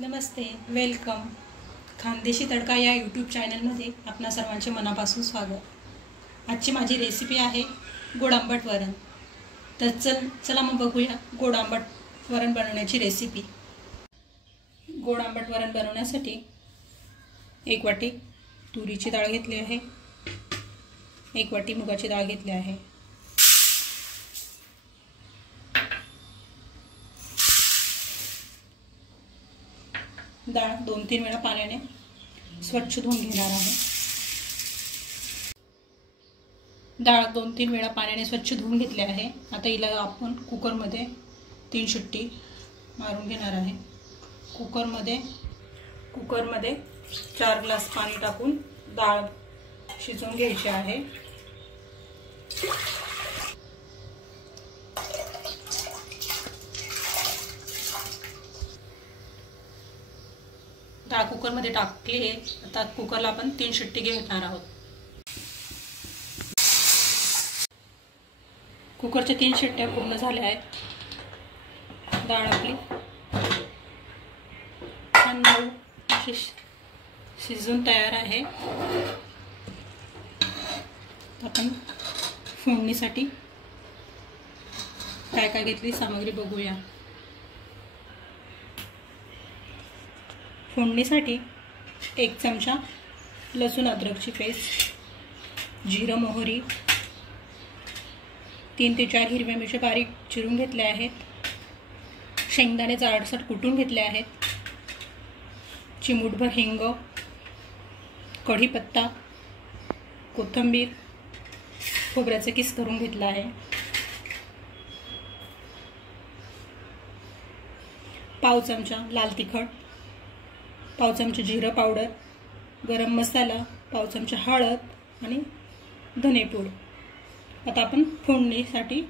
नमस्ते, welcome. Khandeshi तडका या YouTube चॅनलमध्ये आपणा सर्वांचे मनापासून स्वागत. आजची माझी रेसिपी आहे गोड आंबट वरण. तर चला मग बघूया गोड आंबट वरण बनवण्याची रेसिपी. गोड आंबट वरण बनवण्यासाठी 1 वाटी तुरीची डाळ घेतली आहे, 1 वाटी मुगाची डाळ घेतली आहे. डाळ 2-3 वेळा पाण्याने स्वच्छ धुवून घेणार आहे. डाळ 2-3 वेळा पाण्याने स्वच्छ धुवून घेतली आहे. आता हिला आपण कुकरमध्ये 3 शिट्टी मारून घेणार आहे. कुकरमध्ये 4 ग्लास पाणी टाकून डाळ शिजवून घ्यायची आहे. डाळ कुकरमध्ये टाकली आहे. आता कुकरला आपण 3 शिट्टी घेणार आहोत. कुकरच्या 3 शिट्ट्या पूर्ण झाल्या आहेत. डाळ आपली छान मऊ अशी शिजून तयार आहे. आपण फोडणीसाठी काय काय घेतली सामग्री बघूया. फोडणीसाठी 1 चमचा लसूण अद्रकची पेस्ट, जिरं मोहरी, 3 ते 4 हिरव्या मिरच्या बारीक चिरून घेतल्या आहेत, शेंगदाणे जाडसर कुटून घेतले आहेत, चिमूटभर हिंग, कढीपत्ता, कोथिंबीर, खोबऱ्याचा किस करून घेतला आहे, पाव चमचा लाल तिखट, पाव चमचा जिरं पावडर, गरम मसाला, पाव चमचा हळद आणि धनेपूड. आता आपण फोडणीसाठी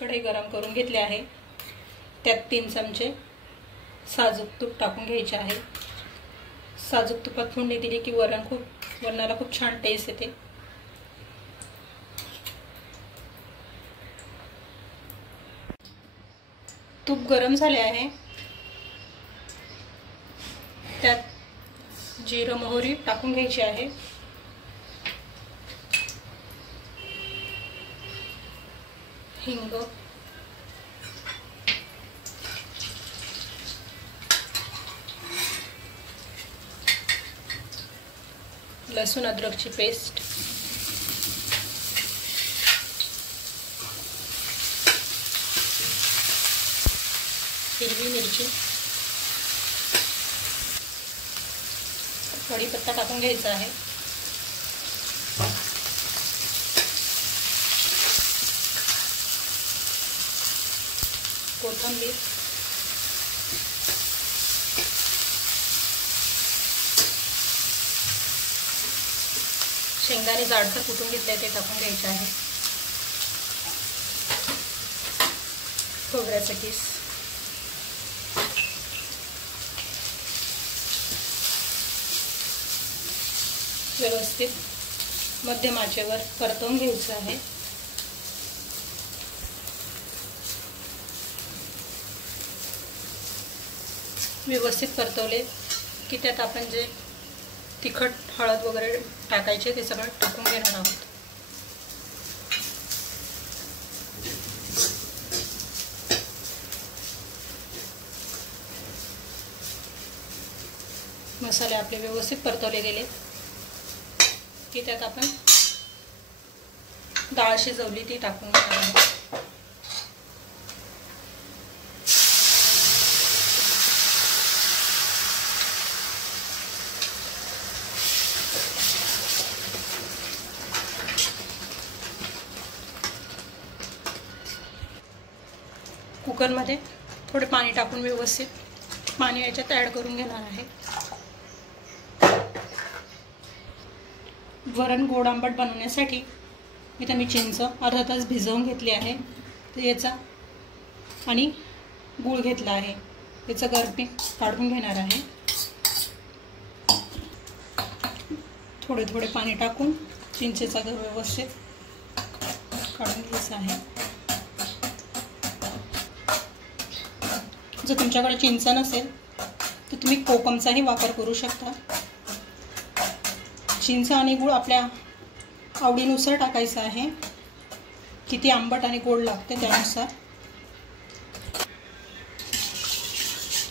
कढई गरम करून घेतली आहे. त्यात 3 चमचे साजूक तूप टाकून घ्यायचे आहे. साजूक तुपात फोडणी दिली की वरणाला खूप छान टेस्ट येते. तूप गरम झाले आहे. त्यात जिरं मोहरी टाकून घ्यायची आहे. हिंग, लसूण अद्रकची पेस्ट, हिरवी मिरची, कढीपत्ता टाकून घ्यायचा आहे. कोथिंबीर, शेंगदाणे जाडसर कुटून घेतले ते टाकून घ्यायचे आहे. खोबऱ्याचा किस, व्यवस्थित मध्यम आचेवर परतवून घ्यायचं आहे. व्यवस्थित परतवले की त्यात आपण जे तिखट हळद वगैरे टाकायचे ते सगळं टाकून घेणार आहोत. मसाले आपले व्यवस्थित परतवले गेले की त्यात आपण डाळ शिजवली ती टाकून घेणार आहोत. कुकरमध्ये थोडे पाणी टाकून व्यवस्थित पाणी याच्यात ॲड करून घेणार आहे. वरण गोड आंबट बनवण्यासाठी इथं मी चिंच अर्धा तास भिजवून घेतली आहे. तर याचा आणि गूळ घेतला आहे. याचं गरमी काढून घेणार आहे. थोडे थोडे पाणी टाकून चिंचेचा गर व्यवस्थित काढून घ्यायचा आहे. जर तुमच्याकडे चिंच नसेल तर तुम्ही कोकमचाही वापर करू शकता। चिंच आणि गूळ आपल्या आवडीनुसार टाकायचं आहे, किती आंबट आणि गोड लागते त्यानुसार।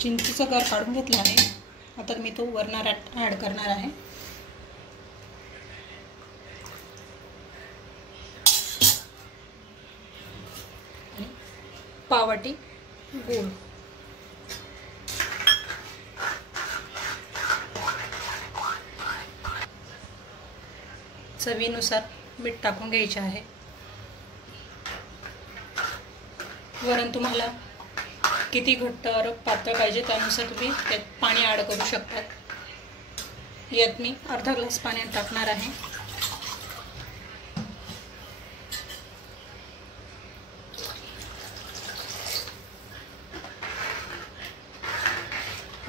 चिंचेचं गर काढून घेतलं आहे, आता मी तो वरणार ॲड करणार आहे। पाववाटी गूळ, चवीनुसार मीठ टाकून घ्यायचे आहे। वरण तुम्हाला किती घट्ट पातळ पाहिजे त्यानुसार तुम्ही त्यात पाणी ॲड करू शकतात। यात मी अर्धा ग्लास पाणी टाकणार आहे।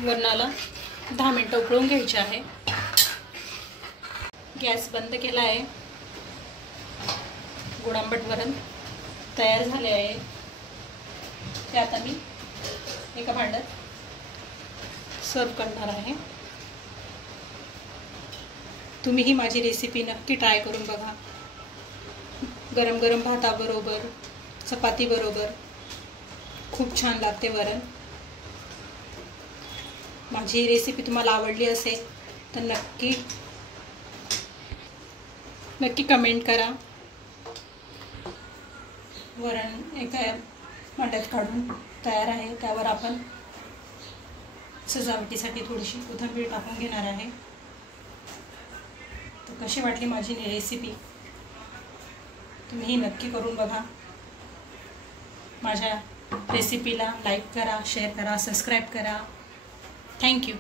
वरणाला 10 मिनिटं उकळून घ्यायचे आहे। गॅस बंद केला आहे। गोड आंबट वरण तयार झाले आहे। ते आता मी एका भांड्यात सर्व करणार आहे। तुम्ही ही माझी रेसिपी नक्की ट्राय करून बघा। गरम गरम भाताबरोबर, चपाती बरोबर खूप छान लागते वरण। माझी रेसिपी तुम्हाला आवडली असेल तर नक्की कमेंट करा। वरण एका भांड्यात काढून तयार आहे। त्यावर आपण सजावटीसाठी थोडीशी कोथिंबीर टाकून घेणार आहे। तर कशी वाटली माझी रेसिपी तुम्ही नक्की करून बघा। माझ्या रेसिपीला लाईक करा, शेअर करा, सबस्क्राईब करा। थँक्यू।